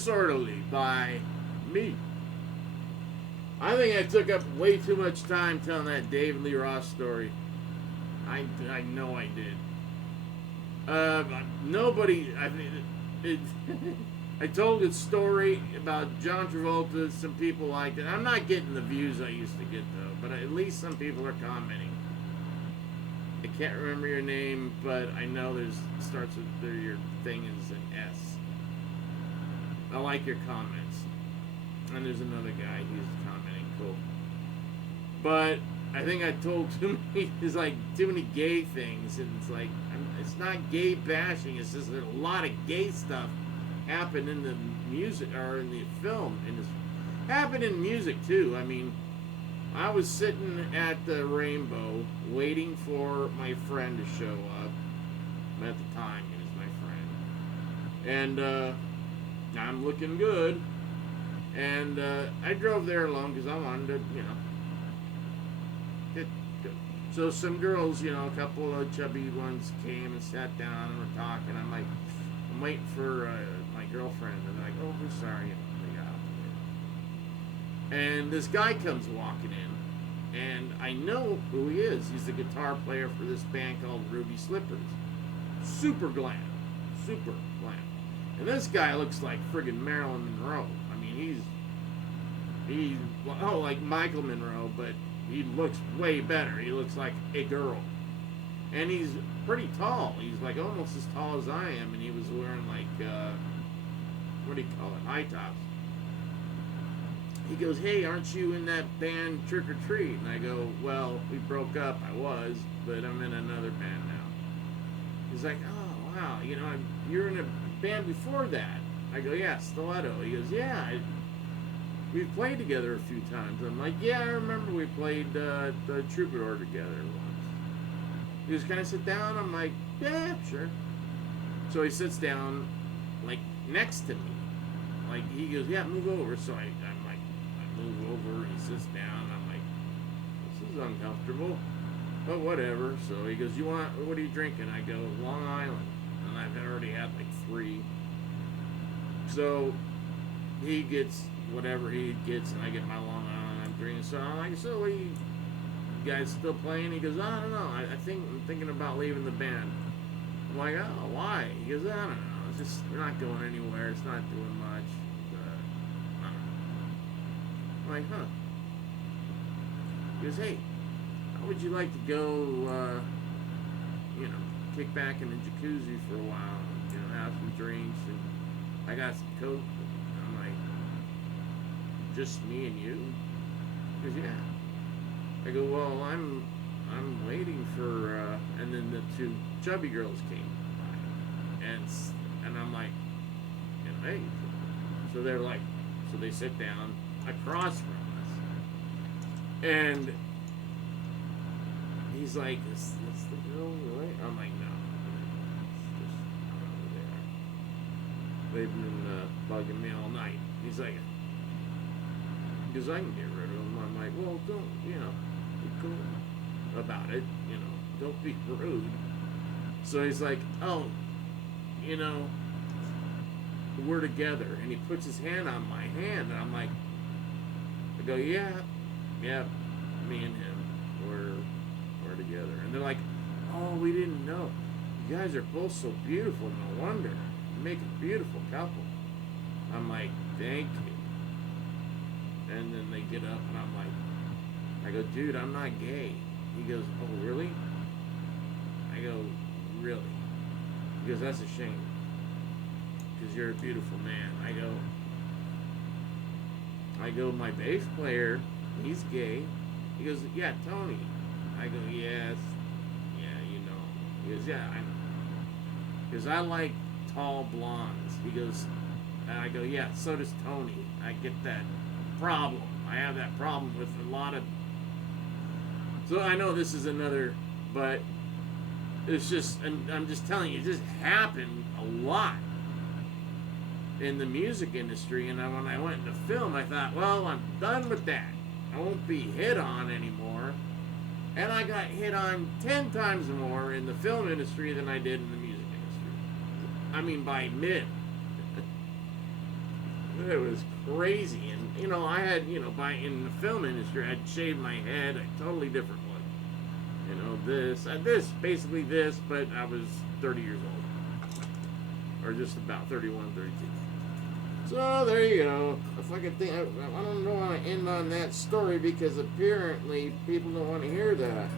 Disorderly by me. I think I took up way too much time telling that David Lee Roth story. I know I did. Nobody. I mean, I told a story about John Travolta. Some people liked it. I'm not getting the views I used to get though, but at least some people are commenting. I can't remember your name, but I know starts with your thing is an S. I like your comments. And there's another guy, he's commenting, cool. But I think I told too many, it's like too many gay things, and it's like, it's not gay bashing, it's just there's a lot of gay stuff happened in the music, or in the film, and it's happened in music too. I mean, I was sitting at the Rainbow waiting for my friend to show up. At the time, he was my friend. And I'm looking good. And I drove there alone because I wanted to, get good. So some girls, a couple of chubby ones came and sat down and were talking. I'm like, I'm waiting for my girlfriend. And they're like, oh, we're sorry. They got out. And this guy comes walking in. And I know who he is. He's the guitar player for this band called Ruby Slippers. Super glam. Super glam. And this guy looks like friggin' Marilyn Monroe. I mean, he's like Michael Monroe, but he looks way better. He looks like a girl. And he's pretty tall. He's like almost as tall as I am, and he was wearing like, what do you call it, high tops. He goes, hey, aren't you in that band Trick or Treat? And I go, well, we broke up. I was, but I'm in another band now. He's like, oh, wow, you're in a band before that. I go, yeah, Stiletto. He goes, yeah, we've played together a few times. I'm like, yeah, I remember we played the Troubadour together once. He goes, can I sit down? I'm like, yeah, sure. So he sits down, like, next to me. Like, he goes, yeah, move over. So I'm like, I move over, he sits down. I'm like, this is uncomfortable, but whatever. So he goes, what are you drinking? I go, Long Island. And I've already had like 3. So he gets whatever he gets, and I get my Long Island. I'm drinking. So I'm like, so what are you guys still playing? He goes, I don't know. I think I'm thinking about leaving the band. I'm like, oh, why? He goes, I don't know. It's just, we're not going anywhere. It's not doing much. I don't know. I'm like, huh. He goes, hey, how would you like to go, kick back in the jacuzzi for a while, have some drinks, and I got some Coke. I'm like, just me and you? He goes, yeah. I go, well, I'm waiting for, and then the 2 chubby girls came by, and I'm like, hey, so they're like, so they sit down across from us, and he's like, is this the girl, right? I'm like, no, it's just over there. They've been bugging me all night. He's like, because I can get rid of them. I'm like, well, don't, be cool about it, don't be rude. So he's like, oh, we're together. And he puts his hand on my hand, and I'm like, I go, yeah, me and him, we're together. And they're like, oh, we didn't know. You guys are both so beautiful, no wonder. You make a beautiful couple. I'm like, thank you. And then they get up, and I'm like, I go, dude, I'm not gay. He goes, oh, really? I go, really? He goes, that's a shame, because you're a beautiful man. I go, my bass player, he's gay. He goes, yeah, Tony. I go, yes, yeah, He goes, yeah, I know. Because I like tall blondes. He goes, and I go, yeah, so does Tony. I get that problem. I have that problem with a lot of. So I know this is another, but it's just, and I'm just telling you, it just happened a lot in the music industry. And when I went into film, I thought, well, I'm done with that. I won't be hit on anymore. And I got hit on 10 times more in the film industry than I did in the music industry. I mean, by men. It was crazy, and you know, I had, you know, in the film industry, I'd shaved my head a totally different look. You know, basically this, but I was 30 years old, or just about 31, 32. So there you go. If I could think, I don't want to end on that story because apparently people don't want to hear that.